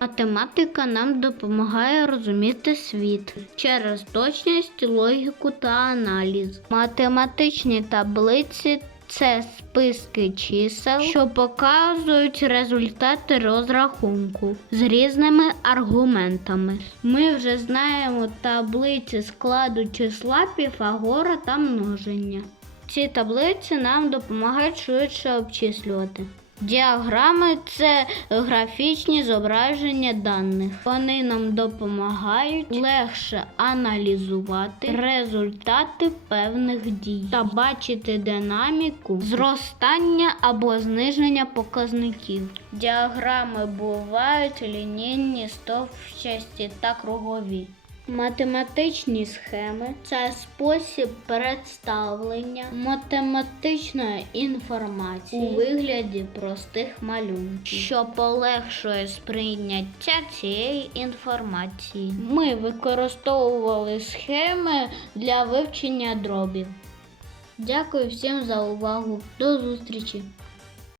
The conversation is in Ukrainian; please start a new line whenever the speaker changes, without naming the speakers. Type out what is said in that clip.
Математика нам допомагає розуміти світ через точність, логіку та аналіз. Математичні таблиці це списки чисел, що показують результати розрахунку з різними аргументами. Ми вже знаємо таблиці складу числа Піфагора та множення. Ці таблиці нам допомагають швидше обчислювати. Діаграми це графічні зображення даних. Вони нам допомагають легше аналізувати результати певних дій та бачити динаміку зростання або зниження показників. Діаграми бувають лінійні, стовпчасті та кругові. Математичні схеми це спосіб представлення математичної інформації у вигляді простих малюнків, що полегшує сприйняття цієї інформації. Ми використовували схеми для вивчення дробів. Дякую всім за увагу. До зустрічі!